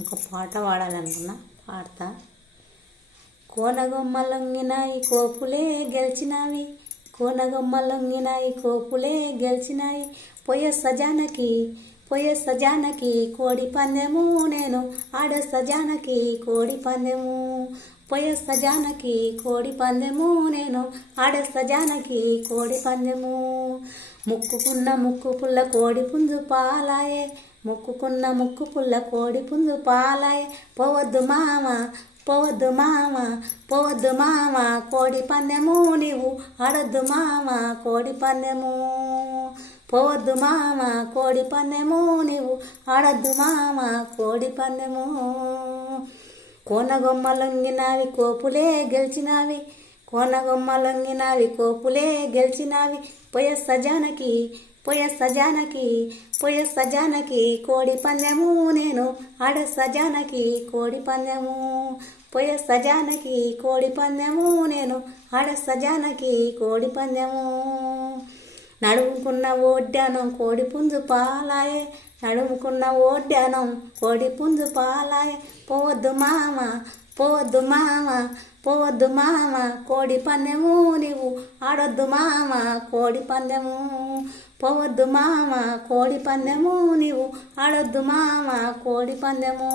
ఒక పాట పాడాలనుకున్నా, పాడతా. కోనగొమ్మలొంగినాయి కోపులే గెలిచినావి, కోనగొమ్మలొంగినాయి కోపులే గెలిచినాయి. పొయ్య సజానకి కోడి పందెము, నేను ఆడేస్తా జానకి కోడి పందెము. పొయ్య సజానకి కోడి పందెము, నేను ఆడేస్తా జానకి కోడి పందెము. ముక్కుకున్న ముక్కు పుల్ల కోడి పుంజు పాలాయే, ముక్కుకున్న ముక్కు పుల్ల కోడి పుంజు పాలాయే. పోవద్దు మామ పోవద్దు మామ పోవద్దు మామ కోడి పందెము, నీవు ఆడొద్దు మామ కోడి పందెము. పోవద్దు మామ కోడి పందెము, నీవు ఆడొద్దు మామ కోడి పందెము. కోనగొమ్మలొంగినావి కోపులే గెలిచినావి, కోనగొమ్మలొంగినావి కోపులే గెలిచినావి. పొయ్య సజానకి కోడి పందెము, నేను ఆడేస్తా జానకి కోడి పందెము. పొయ్య సజానకి కోడి పందెము, నేను ఆడేస్తా జానకి కోడి పందెము. నడుముకున్న ఓడ్యానం కోడి పుంజు పాలాయే, నడుముకున్న ఓడ్యానం కోడి పుంజు పాలాయే. పోవద్దు మామ పోవద్దు మామ పోవద్దు మామ కోడి పందెము, నీవు ఆడొద్దు మామ కోడి పందెము. పోవద్దు మామ కోడి పందెము, నీవు ఆడొద్దు మామ కోడి పందెము.